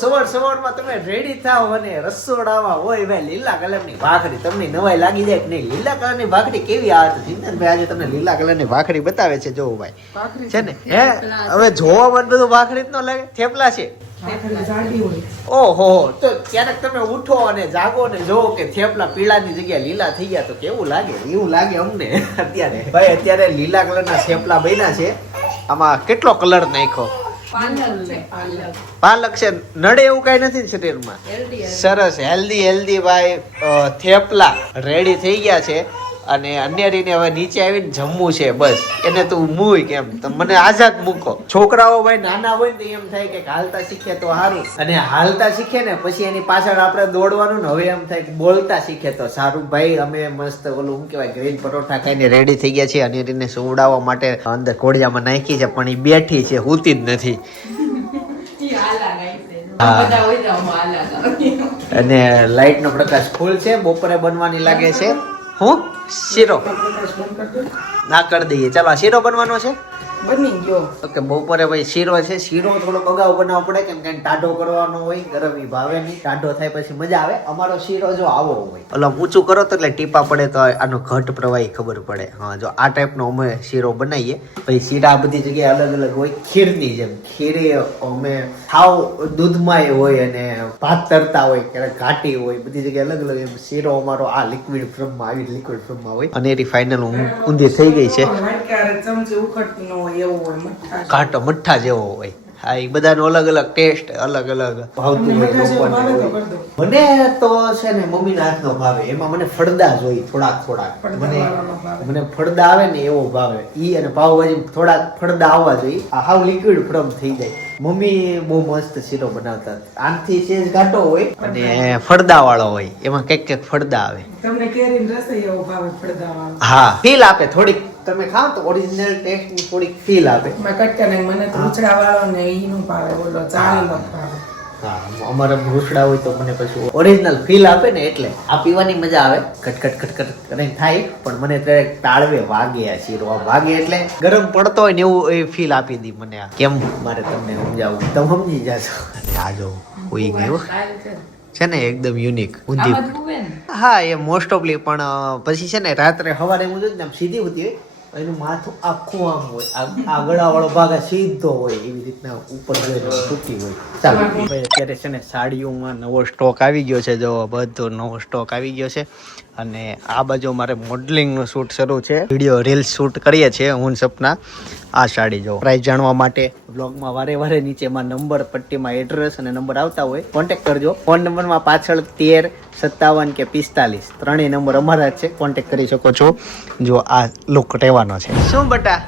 સવારમાં તમે રેડી થાવ અને રસોડામાં હોય ભાઈ લીલા કલરની ભાખરી, તમને નવાઈ લાગી જાય કે નહીં? લીલા કલરની ભાખરી કેવી આવે છે જીનતભાઈ? આજે તમને લીલા કલરની ભાખરી બતાવે છે. જોવો ભાઈ છે ને, હે હવે જોવામાં બધું ભાખરી જ ન લાગે, થેપલા છે. ઓહો, તો ક્યારેક તમે ઉઠો અને જાગો ને જોવો કે થેપલા પીળાની જગ્યાએ લીલા થઈ ગયા તો કેવું લાગે? એવું લાગે અમને અત્યારે. ભાઈ અત્યારે લીલા કલરના થેપલા બન્યા છે. આમાં કેટલો કલર નાખ્યો? પાલક છે. નડે એવું કઈ નથી શરીરમાં. સરસ હેલ્ધી ભાઈ થેપલા રેડી થઈ ગયા છે. અને અન્યરીને હવે નીચે આવીને જમવું છે. બસ એને તું મૂય કેમ, મને આઝાદ મૂકો. છોકરાઓ ભાઈ નાના હોય ને તો એમ થાય કે હાલતા શીખે તો સારું, અને હાલતા શીખે ને પછી એની પાછળ આપણે દોડવાનું ને હવે એમ થાય કે બોલતા શીખે તો સારું. ભાઈ અમે મસ્ત ઓલું શું કહેવાય ગ્રીન પરોઠા ખાઈને રેડી થઈ ગયા છીએ. અન્યરીને સુવડાવવા માટે અંદર કોડિયામાં નાખી છે, પણ એ બેઠી છે, હુતી જ નથી. અને લાઈટ નો પ્રકાશ ફૂલ છે. બપોરે બનવાની લાગે છે હું શીરો ના કરી દઈએ. ચાલો શીરો બનવાનો છે, બની ગયો. ઓકે, બપોરે ભાઈ શીરો છે. શીરો થોડોક અગાઉ બનાવવો પડે કેમ કે ટાઢો કરવાનો હોય, ગરમ ઈ ભાવે નહીં. ટાઢો થાય પછી મજા આવે. અમારો શીરો જો આવો હોય, ઓલો ઊંચું કરો તો એટલે ટીપા પડે તો આનો ઘટ પ્રવાહી ખબર પડે. હા, જો આ ટાઈપનો અમે શીરો બનાવીએ. પછી શીરા બધી જગ્યાએ અલગ અલગ હોય. ખીરની જેમ ખીરી અમે ખાવ દૂધમાં હોય અને ભાત તરતા હોય, ક્યારેક ઘાટી હોય, બધી જગ્યાએ અલગ અલગ. એમ શીરો અમારો આ લિક્વિડ ફોર્મમાં આવી લિક્વિડ ફોર્મમાં હોય. અને એની ફાઇનલ ઊંધી થઈ ગઈ છે. કાંટો મઠ્ઠા જેવો હોય. હા, એ બધાનો અલગ અલગ ટેસ્ટ, અલગ અલગ ભાવતું હોય. મને તો છે ને મમ્મીના હાથનો ભાવે. એમાં મને ફળદા જોઈએ થોડાક. મને ફળદા આવે ને એવો ભાવે. ઈ અને પાવભાજી થોડાક ફળદા આવવા જોઈએ. આ હાવ લિક્વિડ ફોર્મ થઈ જાય. મમ્મી બહુ મસ્ત શીરો બનાવતા. આનથી સેજ ઘાટો હોય અને ફળદા વાળો હોય. એમાં કઈક ફળદા આવે. તમને કેરીનો રસ એવો ભાવે ફળદા વાળો? હા, ફીલ આપે થોડીક. તમે ખાઓ તો ઓરિજિનલ ટેસ્ટ ની થોડીક ફીલ આપે. મને ભૂસડા વાળો ને ઈનો ભાવે, બોલો ચાલીનો ભાવે. હા, અમારે ભૂસડા હોય તો મને પછી ઓરિજિનલ ફીલ આપે ને એટલે આ પીવાની મજા આવે. કટકટ કરીને થાય, પણ મને ત્યારે તાળવે વાગે આ શીરો. વાગે એટલે ગરમ પડતો હોય ને એવું એ ફીલ આપી દી મને. આ કેમ મારે તમને સમજાવું, તમે સમજી જાશો. અને આ જો હોઈ ગયો છે ને એકદમ યુનિક ઊંધી. હા, એ મોસ્ટ ઓફલી. પણ પછી છે ને રાત્રે સવારે હું જોઉં ને આમ સીધી હોતી હોય, એનું માથું આખું આમ હોય, આ ગળાવાળો ભાગ સીધો હોય, એવી રીતના ઉપર તૂટી હોય. ચાલો ભાઈ, અત્યારે છે ને સાડીઓમાં નવો સ્ટોક આવી ગયો છે. જો બધો નવો સ્ટોક આવી ગયો છે. અને આ બાજુ મારે મોડલિંગનું શૂટ શરૂ છે. વિડીયો રીલ્સ શૂટ કરીએ છીએ હું સપના. આ સાડી જો પ્રાઇસ જાણવા માટે બ્લોગમાં વારે નીચેમાં નંબર પટ્ટીમાં એડ્રેસ અને નંબર આવતા હોય, કોન્ટેક્ટ કરજો. ફોન નંબરમાં પાછળ 13 57 કે 45 ત્રણેય નંબર અમારા જ છે. કોન્ટેક્ટ કરી શકો છો. જો આ લુક રહેવાનો છે. શું બટા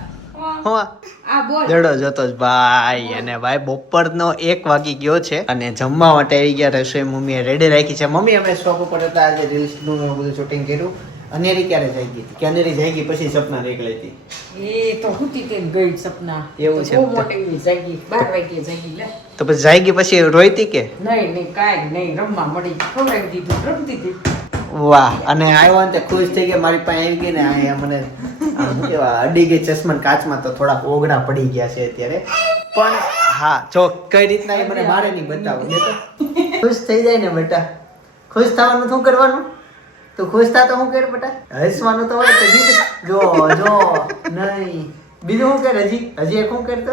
જડો જતો ભાઈ. અને ભાઈ બપોરનો 1 વાગી ગયો છે અને જમવા માટે આવી ગયા. રસોઈ મમ્મીએ રેડી રાખી છે. મમ્મી અમે શોપ ઉપર હતા આજે, રીલ્સ નું બધું શૂટિંગ કર્યું. અનેરી ક્યારે જાય ગઈ હતી? કે અનેરી જાય ગઈ પછી સપના નીકળી હતી? એ તો હુતી તે ગઈ સપના. એવું છે? બહુ મોટી જાય ગઈ, 12 વાગે જાય ગઈ. લે તો પછી જાય ગઈ પછી રોઈતી કે નહીં? કાંઈ નહીં, રમવા મળી, ખવડાવી દીધું, રમતી હતી. વાહ. અને આવ્યો ને ખુશ થઈ ગયા. મારી પાસે આવી ગઈ ને અહીંયા મને આમ કેવા અડી ગઈ ચશ્મા કાચમાં, તો થોડાક ઓગળા પડી ગયા છે અત્યારે. પણ હા, જો કઈ રીતના એ મને મારે નહીં બતાવું. ખુશ થઈ જાય ને બેટા. ખુશ થવાનું શું કરવાનું? તું ખુશ થા તો હું કર બેટા? હસવાનું તો હોય તો જો નહીં બીજું શું કર? હજી એક શું કરતો?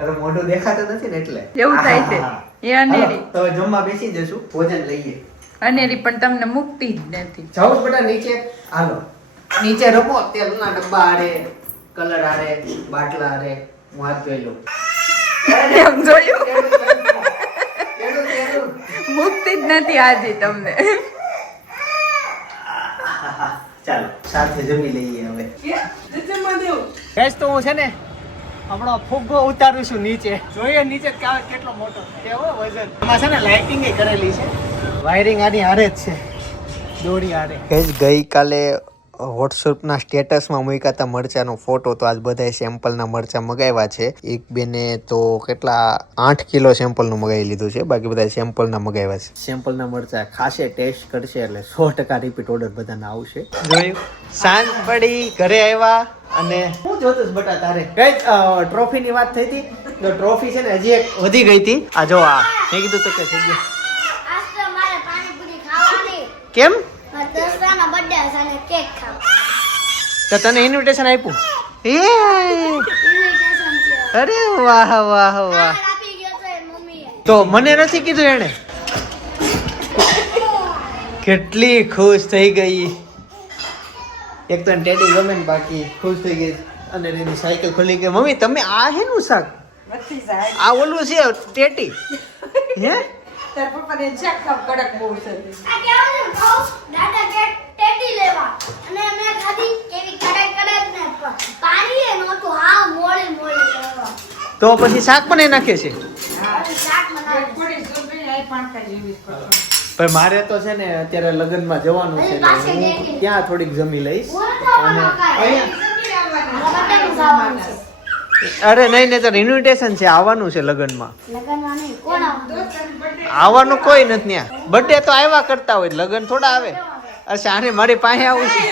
અરે મોઢું દેખાતું નથી ને એટલે એવું થાય છે. એ અનેરી તો જમવા બેસી જશું, ભોજન લઈએ. અનેરી પણ તમને મુક્તિ જ નથી. જાઉં બેટા નીચે. હાલો નીચે રમો. તેલના ડબ્બા આરે, કલર આરે, બાટલા આરે. હું હાથ જોઈ લઉં. એમ જોયું? મુક્તિ જ નથી આજે તમને. ચાલો સાથે જમી લઈએ હવે. ગેસ તો હું છે ને હમણાં ફુગ્ગો ઉતારું છું નીચે. જોઈએ નીચે કેટલો મોટો કેવો વજન. એમાં છે ને લાઇટિંગ કરેલી છે. વાયરિંગ આની હારે જ છે, દોરી હારે. ગઈકાલે વોટ્સઅપના સ્ટેટસમાં મૂક્યા હતા મરચાનો ફોટો, તો આજ બધાય સેમ્પલના મરચા મગાવ્યા છે. એક બેને તો કેટલા 8 કિલો સેમ્પલનું મગાવી લીધું છે, બાકી બધા સેમ્પલના મગાવ્યા છે. સેમ્પલના મરચા ખાસે ટેસ્ટ કરશે એટલે 100% રિપીટ ઓર્ડર બધાને આવશે. જોયું? સાંજ પડી, ઘરે આવ્યા અને હું જોતોસ બટા તારે કઈ ટ્રોફીની વાત થઈ હતી તો ટ્રોફી છે ને હજી એક વધી ગઈ હતી. આ જો આ મેં કીધું તો કે થઈ ગયું. આજ તો મારે પાણીપુરી ખાવાની. કેમ? મારા દોસ્તારનો birthday છે અને કેક ખાવા. તો તને ઇન્વિટેશન આપ્યું? એ Invitation છે. અરે વાહ વાહ વાહ. કાર્ડ આપી ગયો તો એ મમ્મીએ. તો મને નથી કીધું એને. કેટલી ખુશ થઈ ગઈ. એક તો ટેડી ગમે ને બાકી ખુશ થઈ ગઈ. અને એની સાયકલ ખોલી કે મમ્મી તમે આ હેનું શાક? નથી જાય આ ઓલું છે ટેટી. હે? તાર પપ્પાને શાક ખાવ કડક બહુ છે આ કેવું છે કહું? દાદા કે ટેટી લેવા અને મેં ખાધી કેવી કડક ને પાણી એ નહોતું હા મોળી લેવા. તો પછી શાક પણ એ નાખે છે. હા શાક બનાવે. થોડી સુંદરી આઈ પાંખા જેવી જ કરતો. પણ મારે તો છે ને અત્યારે લગ્નમાં જવાનું છે હજી પાસે ને ડેરી. હું ત્યાં થોડીક જમી લઈશ. હું તો અને અહીંયા લગનમાં જવાનું છે. અરે નહીં નહીં તો ઇન્વિટેશન છે આવવાનું છે લગ્નમાં. લગનમાં નહીં કોણ આવવાનું? આવવાનું કોઈ નથી ત્યાં. બર્થડે તો આવ્યા કરતા હોય લગ્ન થોડા આવે. અચ્છા આને મારી પાસે આવું છે.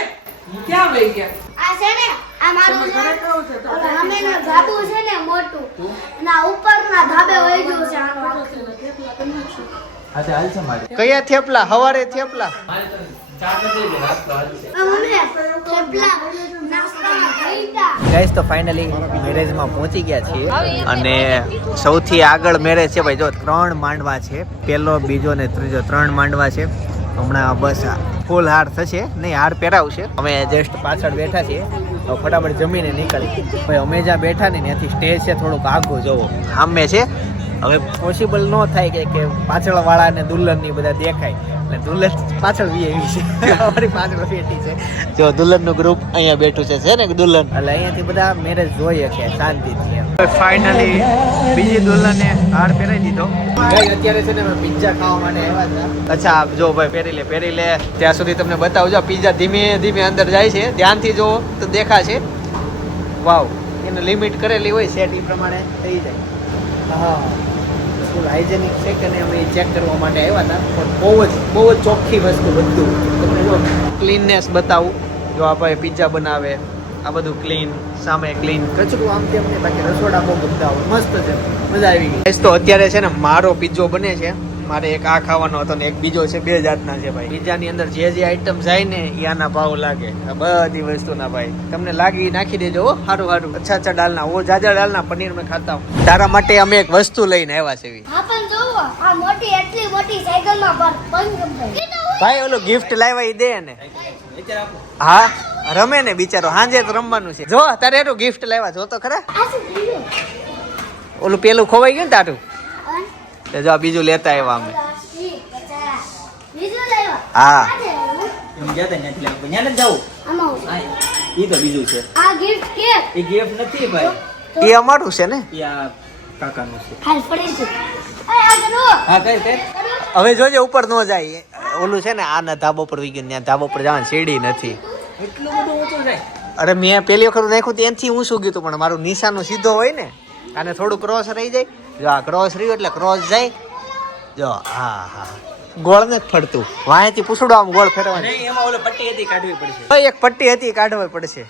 ક્યાં વહી ગયા આ છે ને આ મારું તમે છે ઘરે કહો છો તો ઓલા સામેનો ધાબુ છે ને મોટું અને આ ઉપરના ધાબે વહી ગયું છે આનું આખું. કયા થેપલા? હવારે થેપલા. મમ્મી થેપલા નાસ્તામાં ખાઈતા. ગાઈસ તો ફાઇનલી મેરેજમાં પહોંચી ગયા છીએ અને સૌથી આગળ મેરેજ છે ભાઈ. જો 3 માંડવા છે. પહેલો બીજો ને ત્રીજો 3 માંડવા છે. હમણાં બસ ફૂલ હાર થશે નહીં હાર પહેરાવશે. અમે જસ્ટ પાછળ બેઠા છીએ. તો ફટાફટ જમીને નીકળી ભાઈ. અમે જ્યાં બેઠા ને ત્યાંથી સ્ટેજ છે થોડુંક આગું જોવો સામે છે. હવે પોસિબલ ન થાય કે પાછળ વાળા ને દુલ્હન ની બધા દેખાય એટલે દુલ્હન પાછળ વીએવી છે. અમારી પાછળ બેઠી છે. જો દુલ્હન નું ગ્રુપ અહીંયા બેઠું છે ને દુલ્હન એટલે અહીંયાથી બધા મેરેજ જોઈએ છે શાંતિથી. ફાઇનલી બીજી દુલ્હને હાર પહેરાવી દીધો. અત્યારે છે ને અમે પિઝા ખાવા માટે આવ્યા હતા. અચ્છા જો ભાઈ પહેરી લે ત્યાં સુધી તમને બતાવજો. પિઝા ધીમે ધીમે અંદર જાય છે. ધ્યાનથી જો તો દેખાશે. વાવ એને લિમિટ કરેલી હોય સેટ એ પ્રમાણે થઈ જાય. હા ફૂલ હાઇજેનિક છે કે નહીં અમે ચેક કરવા માટે આવ્યા હતા. પણ બહુ જ ચોખ્ખી વસ્તુ બધું. તમને જો ક્લીનનેસ બતાવું. જો આ ભાઈ પિઝા બનાવે આ બધું ક્લીન સામે ક્લીન કચરું આમ તેમ ને બાકી રસોડા બહુ બધા હોય મસ્ત છે. મજા આવી ગઈ. તો અત્યારે છે ને મારો પિઝ્ઝો બને છે. મારે એક આ ખાવાનો હતો ને એક બીજો છે. 2 જાતના છે ભાઈ. પિઝાની અંદર જે આઈટમ જાય ને એ આના ભાવ લાગે. આ બધી વસ્તુના ભાઈ તમને લાગી નાખી દેજો. હો સારું અચ્છા ડાલના વો જાજા ડાલના પનીર મેં ખાતા હું. તારા માટે અમે એક વસ્તુ લઈને આવ્યા છે. હા પણ જોવો આ મોટી એટલી મોટી સાયકલમાં બંધ ભાઈ ઓલો ગિફ્ટ લાવ્યા ઈ દે ને. હા રમે ને બિચારો સાંજે તો રમવાનું છે. જો તારે એનું ગિફ્ટ લાવ્યા જો તો ખરા. આ શું બીજું? ઓલું પેલું ખોવાઈ ગયું ને તારું. અન? તો જો આ બીજું લેતા આવ્યા અમે. બીજું લાવ્યા? હા. આ છે એવું? ગયા તા ત્યાંથી લાવ્યા. ત્યાં નથી જવું. આમાં હા, ઈ તો બીજું છે. આ ગિફ્ટ કે એ ગિફ્ટ નથી ભાઈ. એ અમારું છે ને. એ આ કાકાનું છે. હાલ પડી છે. આ કરો હા કઈ હવે જોજે ઉપર ન જાય. ઓલું છે ને આના ધાબા પર વી ગયું. ત્યાં ધાબા પર જવાની સીડી નથી. એટલું બધું ઊંચું જાય. અરે મેં પેલી વખત નાખ્યું ત્યાંથી હું શું કીધું પણ મારું નિશાનો સીધો હોય ને આને થોડું ક્રોસ રહી જાય. જો આ ક્રોસ રહ્યું એટલે ક્રોસ જાય. જો હા ગોળ નથી ફરતું. વાંહેથી પૂછડો આમ ગોળ ફેરવાનું. નહીં એમાં ઓલો પટ્ટી હતી કાઢવી પડશે. ભાઈ એક પટ્ટી હતી કાઢવી પડશે.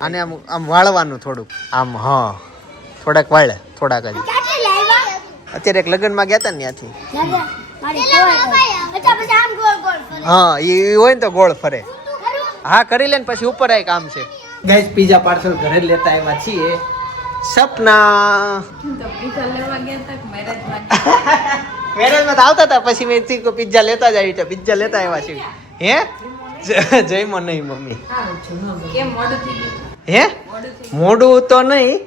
આને આમ વાળવાનું થોડુંક આમ. હા થોડાક વાળ થોડાક જ. ક્યાંથી લાવ્યા? અત્યારે એક લગ્નમાં ગયા હતા ને ત્યાંથી. દાદા મારી કોઈ અચ્છા પછી આમ ગોળ ગોળ ફરે. હા એ હોય ને તો ગોળ ફરે. કરું? હા કરી લે ને પછી ઉપર આય કામ છે. ગાઈસ પિઝા પાર્સલ ઘરે લેતા આવ્યા છીએ. સપના તો પીઝા લેવા ગયા તા મેરેજમાં. મેરેજમાં તો આવતા હતા પછી મેં પિઝા લેતા જ આવી. પિઝા લેતા આવ્યા છીએ. હે જયમો નહીં મમ્મી. સારું છે ન ભાઈ. કેમ મોડું થઈ ગયું? હે મોડું થઈ મોડું તો નહીં.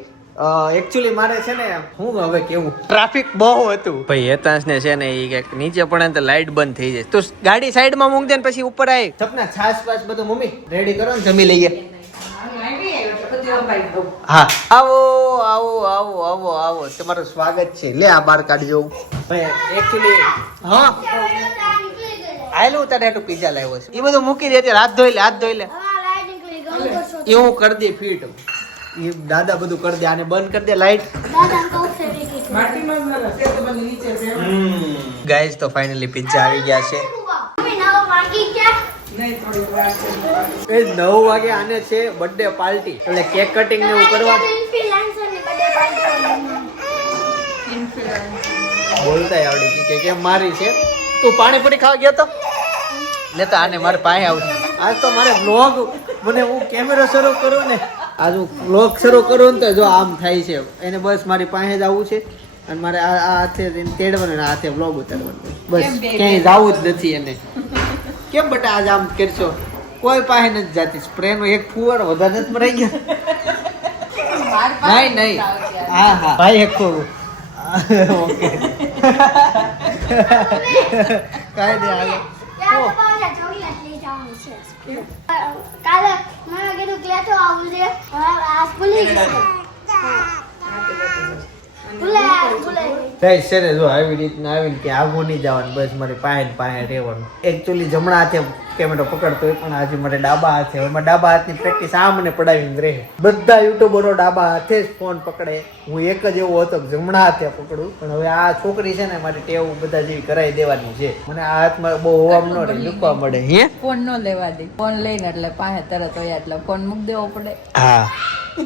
એકચ્યુઅલી મારે છે ને હું હવે કેવું ટ્રાફિક બહુ હતું ભાઈ. હેતાંશ ને છે ને એ કંઈક નીચે પડે ને તો લાઈટ બંધ થઈ જાય. તો ગાડી સાઈડમાં મૂક દે ને પછી ઉપર આવી. સપના છાસ પાસ બધું મમ્મી રેડી કરો ને જમી લઈએ. હા આવો આવો આવો આવો આવો તમારું સ્વાગત છે. લે આ બહાર કાઢજો. ભાઈ એકચ્યુઅલી હા નીકળી ગઈ. આયલું તારે એટલું પિઝા લાવ્યો છે. એ બધું મૂકી દે અત્યારે. હાથ ધોઈ લે હાથ ધોઈ લે. હવે લાઈટ નીકળી ગઈ. ગમ કરશો. એ હું કરી દે ફીટ. એ દાદા બધું કરી દે. આને બંધ કરી દે લાઈટ. દાદા કહું છે કે માટીમાં જ ના તે તો બધી નીચે છે. ગાઈસ તો ફાઇનલી પિઝા આવી ગયા છે. મમ્મી નવો વાગી ગયા. નહીં થોડીક વાર છે. એ 9 વાગે આને છે બર્થડે પાર્ટી એટલે કેક કટિંગ ને એવું કરવા. ઇન્ફ્લુએન્સર ની બર્થડે પાર્ટી. બોલતાય આવડી ગઈ કે કેમ મારી છે તું પાણીપુરી ખાવા ગયો તો ને તો આને મારે પાસે આવું આજ તો મારે વ્લોગ મને હું કેમેરો શરૂ કરું ને આજ હું વ્લોગ શરૂ કરું ને તો જો આમ થાય છે એને બસ મારી પાસે જ આવવું છે અને મારે આ હાથે તેડવાનું ને હાથે વ્લોગ ઉતારવાનું બસ ક્યાંય જવું જ નથી એને કેમ બટા આજ આમ કરશો કોઈ પાસે નથી જાતી સ્પ્રે નો એક ફુવારો વધારે નથી મરાઈ ગયો નહીં નહીં હા હા ભાઈ એક ઓકે કાંઈ નહીં હાલો ત્યાં પાછા ચોકલેટ લઈ જવાનું છે કાલે મને કીધું કે લેતો આવું છે આ ભૂલી ગઈ થાય છે ને જો આવી રીતના આવીને કે આગું નહીં જવાનું બસ મારી પાસે રહેવાનું એકચ્યુઅલી જમણા હાથે કેમેરો પકડતો હોય પણ આજે મારે ડાબા હાથે હવે મારા ડાબા હાથની પ્રેક્ટિસ આ મને પડાવીને રહે બધા યુટ્યુબરો ડાબા હાથે જ ફોન પકડે હું એક જ એવો હતો કે જમણા હાથે પકડું પણ હવે આ છોકરી છે ને મારી ટેવ બધા જેવી કરાવી દેવાની છે મને આ હાથમાં બહુ હોવામાં ન રહે મૂકવા મળે હે ફોન ન લેવા દે ફોન લઈને એટલે પાસે તરત હોય એટલે ફોન મૂકી દેવો પડે હા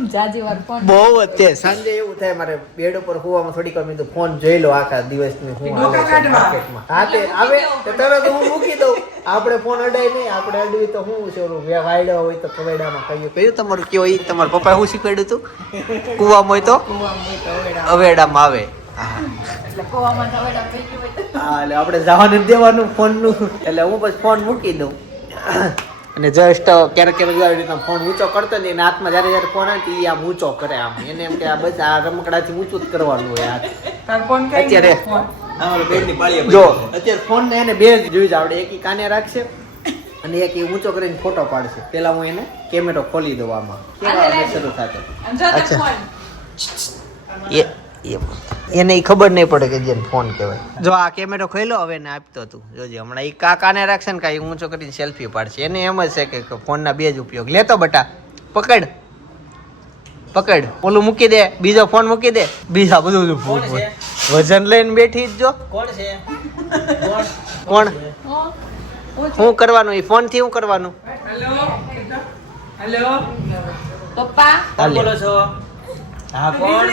જાજી વાર ફોન બહુ જ તે સાંજે એવું થાય મારે બેડ ઉપર હોવામાં થોડીક વાર મેં ફોન જોઈ લો આખા દિવસની હું હાલે છે માર્કેટમાં હા તે આવે તો તરત હું મૂકી દઉં આપણે ફોન અડાય નહીં આપણે અડવી તો હું છે વાયડા હોય તો કવેડામાં કયું તમારું કયો ઈ તમારા પપ્પાએ શું શીખવાડ્યું હતું કુવામાં હોય તો અવેડામાં આવે એટલે કોવામાં જવેડા પડી ગયું હોય તો હા એટલે આપણે જવાનું દેવાનું ફોનનું એટલે હું બસ ફોન મૂકી દઉં અને જસ્ટ ક્યારેક ક્યારેક આવી રીતના ફોન ઊંચો કરતો ને એના હાથમાં જ્યારે ફોન આવે એ આમ ઊંચો કરે આમ એને એમ કે આ બસ આ રમકડાથી ઊંચું જ કરવાનું હોય તાર ફોન કઈ અત્યારે જો અત્યારે ફોન ને એને બે જ જોઈ જ આવડે એક ઈ કાને રાખશે અને એક ઈ ઊંચો કરીને ફોટો પાડશે પેલા હું એને કેમેરો ખોલી દઉં આમાં કેવા અમે શરૂ થતો અચ્છા એને ઈ ખબર નહીં પડે કે જેને ફોન કહેવાય જો આ કેમેરો ખોલ્યો હવે એને આપતો હતું જોજે હમણાં ઈ કાકાને રાખશે ને કાંઈ ઊંચો કરીને સેલ્ફી પાડશે એને એમ જ છે કે ફોનના બે જ ઉપયોગ લેતો બટા પકડ ઓલું મૂકી દે બીજો ફોન મૂકી દે બીજા બધું વજન લઈને બેઠી જ જો કોણ શું કરવાનું ઈ ફોન થી શું કરવાનું હેલો પપ્પા બોલો છો હા કોણ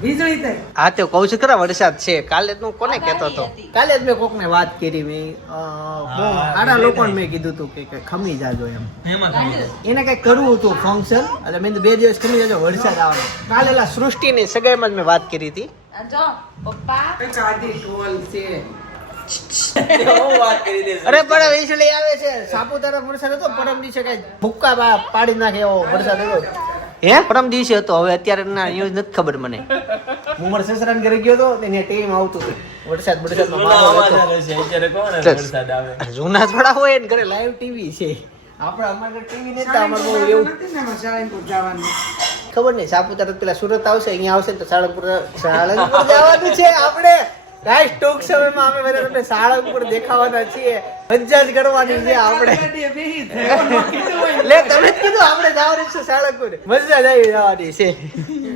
વીજળી થાય હા તો કહું છું ખરા વરસાદ છે કાલે તું કોને કહેતો હતો કાલે જ મેં કોકને વાત કરી મેં આડા લોકોને મેં કીધું હતું કે ખમી જાજો એમ એને કઈ કરવું હતું ફંક્શન એટલે મેં 2 દિવસ ખમી જાજો વરસાદ આવવાનો કાલે એલા સૃષ્ટિની સગાઈમાં જ મેં વાત કરી હતી જો પપ્પા કાદી ટોલ છે અરે પણ વીજળી આવે છે સાપુતારા વરસાદ હતો પરમ દિવસે કઈ ભૂક્કા પાડી નાખે એવો વરસાદ હતો હે પરમ દિવસે હતો હવે અત્યારે ના ન્યૂઝ નથી ખબર મને હું મારા સસરાને ઘરે ગયો હતો તેને ટીમ આવતું હતું વરસાદમાં જૂના થોડા હોય ને ઘરે લાઈવ ટીવી છે આપણે અમારે ટીવી નથી અમારે બહુ એવું સાળંગપુર જવાનું ખબર નહીં સાપુતારા પેલા સુરત આવશે અહીંયા આવશે તો સાળંગપુર જવાનું છે આપણે ગાઈસ ટૂંક સમયમાં અમે બધા તમને સાળંગપુર દેખાવાના છીએ મજા જ કરવાની છે આપણે લે તમે જ કીધું આપણે જવાનું છે સાળંગપુર મજા જ આવી જવાની છે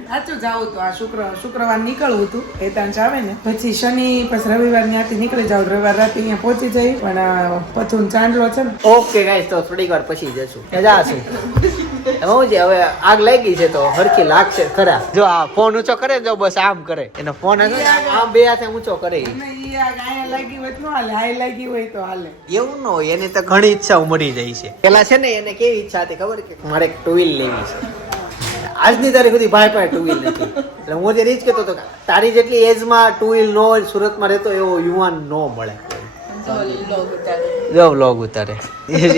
સાચું જાવું તો આ શુક્રવાર નીકળવું હતું એતાંશ આવે ને પછી શનિ પછી રવિવાર ત્યાંથી નીકળી જાવ રવિવાર રાતે અહીંયા પહોંચી જઈ પણ પછું ચાંદલો છે ને ઓકે ગાઈસ તો થોડીક વાર પછી જશું જાશું હું જે હવે આગ લાગી છે તો હરખી લાગશે ખરા જો આ ફોન ઊંચો કરે જો બસ આમ કરે એનો ફોન આમ બે હાથે ઊંચો કરે લાગી હોય તો હાલે હાઈ લાગી હોય તો હાલે એવું ન હોય એની તો ઘણી ઈચ્છા મળી જાય છે પેલા છે ને એને કેવી ઈચ્છા હતી ખબર કે મારે એક ટુ વ્હીલ લેવી છે આજની તારીખ સુધી ભાઈ પાસે ટુ વ્હીલ નથી એટલે હું જે રીચ કહેતો હતો તારી જેટલી એજમાં ટુ વ્હીલ નો હોય સુરતમાં રહેતો એવો યુવાન નો મળે જો વ્લોગ ઉતારે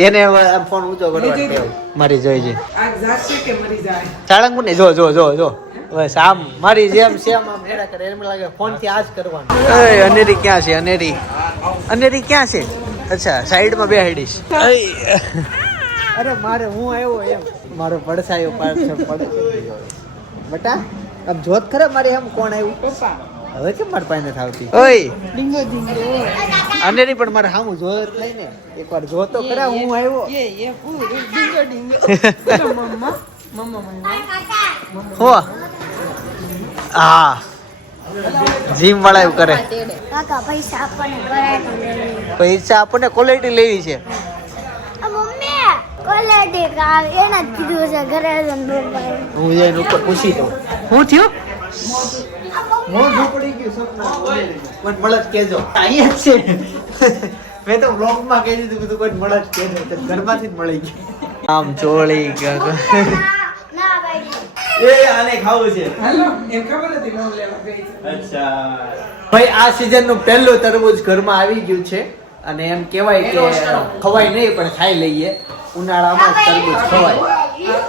એને ફોન ઊંચો કરવાનો મારી જોઈ છે આગ જાશે કે મરી જાય સાળંગપુર ને જો જો જો જો બસ આમ મારી જેમ સેમ આમ હેડા કરે એમ લાગે ફોન થી આ જ કરવાનું એ અનેરી ક્યાં છે અનેરી ક્યાં છે અચ્છા સાઈડમાં બેહાડીશ અરે મારે હું આવ્યો એમ મારો પડસાયો પાછળ પડે બટા આમ જોત ખરા મારે એમ કોણ આવ્યું પપ્પા હવે કેમ મારે પાસે નથી આવતી ઓય ડીંગો ડીંગો અનેરી પણ મારે સામું જોત લઈ ને એકવાર જોતો ખરા હું આવ્યો એ પૂરું ડીંગો ડીંગો મમ્મા હો હા જીમ વાળા એવું કરે કાકા પૈસા આપણને કરાય પૈસા આપણને ક્વોલિટી લેવી છે મમ્મી ક્વોલિટી કાર એના જ કીધું છે ઘરે હું જઈને ઉપર પૂછી દઉં શું થયું હું ઝૂપડી ગયું સપના કોઈ મળે કેજો અહીંયા જ છે મેં તો બ્લોગમાં કહી દીધું કે કોઈ મળે કેજો તો ઘરમાંથી જ મળી ગઈ આમ ચોળી ના ભાઈ એ આને ખાવું છે હાલો એમ ખબર હતી લોન લેવા ગઈ છે. અચ્છા ભાઈ આ સીઝન નું પહેલું તરબૂચ ઘરમાં આવી ગયું છે અને એમ કહેવાય કે ખવાય નહીં પણ ખાઈ લઈએ ઉનાળામાં જ તરબૂચ ખવાય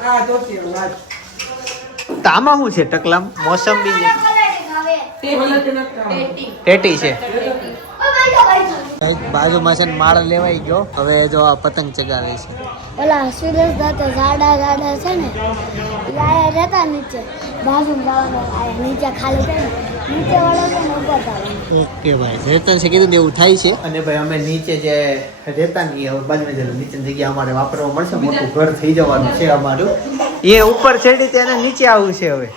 આ ધોતી વાત તો આમાં શું છે ટકલામ મોસંબી છે ટેટી છે બાજુમાં છે ને માળ લેવાઈ ગયો હવે જો આ પતંગ ચગાવે છે ઓલા સુરેશ દાતા જાડા જાડા છે ને યા રહેતા નીચે બાજુ જવાનું નીચે ખાલી છે ને નીચે વાળો છે ને ઉપર જવાનું ઓકે ભાઈ રેતન છે કીધું ને એવું થાય છે અને ભાઈ અમે નીચે જે રહેતા ની હવે બાજુની જે નીચેની જગ્યા અમારે વાપરવા મળશે મોટું ઘર થઈ જવાનું છે અમારું એ ઉપર ચડી તેને નીચે આવવું છે હવે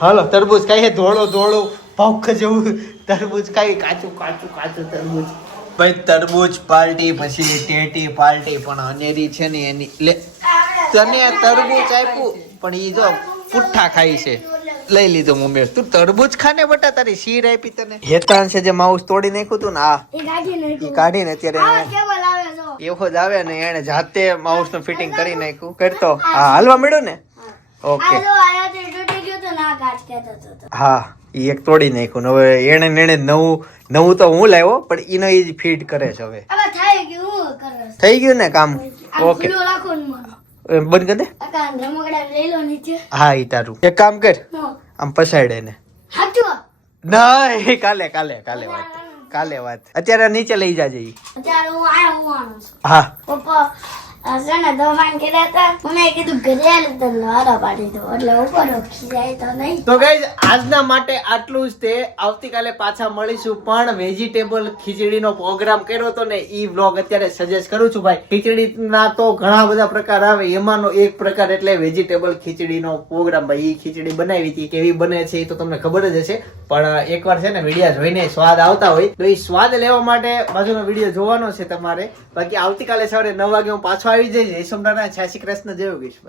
હાલો તરબૂચ કાંઈ ધોળો ધોળો ભોખ જેવું તરબૂચ કાંઈ કાચું કાચું કાચું તરબૂચ ભાઈ તરબૂચ પાર્ટી પછી ટેટી પાર્ટી પણ અનેરી છે ને એની લે તને તરબૂચ આપ્યું પણ ઈ જો પુઠ્ઠા ખાઈ છે લઈ લીધું મમ્મી તું તરબૂચ ખાને બટા તારી શીર આપી તને હેતાન છે જે માઉસ તોડી નાખ્યું તું ને આ એ ગાડી ઈ નહીં કાઢીને અત્યારે કેબલ આવે છો એવો જ આવે ને એને જાતે માઉસ નું ફિટિંગ કરી નાખ્યું કરતો હા હાલવા મળ્યું ને ઓકે આ જો આયા તે તૂટી ગયું તો ના કાચ કેતો હતો હા ઈ એક તોડી નાખ્યું ને હવે એને નવું તો હું લાવ્યો પણ ઈનો ઈ ફીડ કરે છે હવે હવે થઈ ગયું હું કરસ થઈ ગયું ને કામ આ ઓકે ખુલ્લું રાખો ને મને બંધ કરી દે આકા રમકડા લઈ લો નીચે હા ઈ તારું એક કામ કર હું આમ પસાડ એને હાચું ના કાલે વાત અત્યારે નીચે લઈ જાજે ઈ અત્યારે હું આયા હોવાનું છું હા પપ્પા છે ને દોવાન કર્યા હતા મેં કીધું ઘરે તો લારા પાડી દો એટલે ઉપર ખીજાય તો નહીં તો ગાઈઝ આજના માટે આટલું જ તે આવતીકાલે પાછા મળીશું પણ વેજીટેબલ ખીચડીનો પ્રોગ્રામ કર્યો તો ને ઈ વ્લોગ અત્યારે સજેસ્ટ કરું છું ભાઈ ખીચડીના તો ઘણા બધા પ્રકાર આવે એમાંનો એક પ્રકાર એટલે વેજીટેબલ ખીચડીનો પ્રોગ્રામ ભાઈ ઈ ખીચડી બનાવી હતી કેવી બને છે એ તો તમને ખબર જ હશે પણ એકવાર છે ને વિડીયો જોઈને સ્વાદ આવતા હોય તો એ સ્વાદ લેવા માટે બાજુનો વિડીયો જોવાનો છે તમારે બાકી આવતીકાલે સવારે 9 વાગે હું પાછો આવી જઈશ. જય સોમનાથ, જય શ્રી કૃષ્ણ, જય યોગેશ્વર.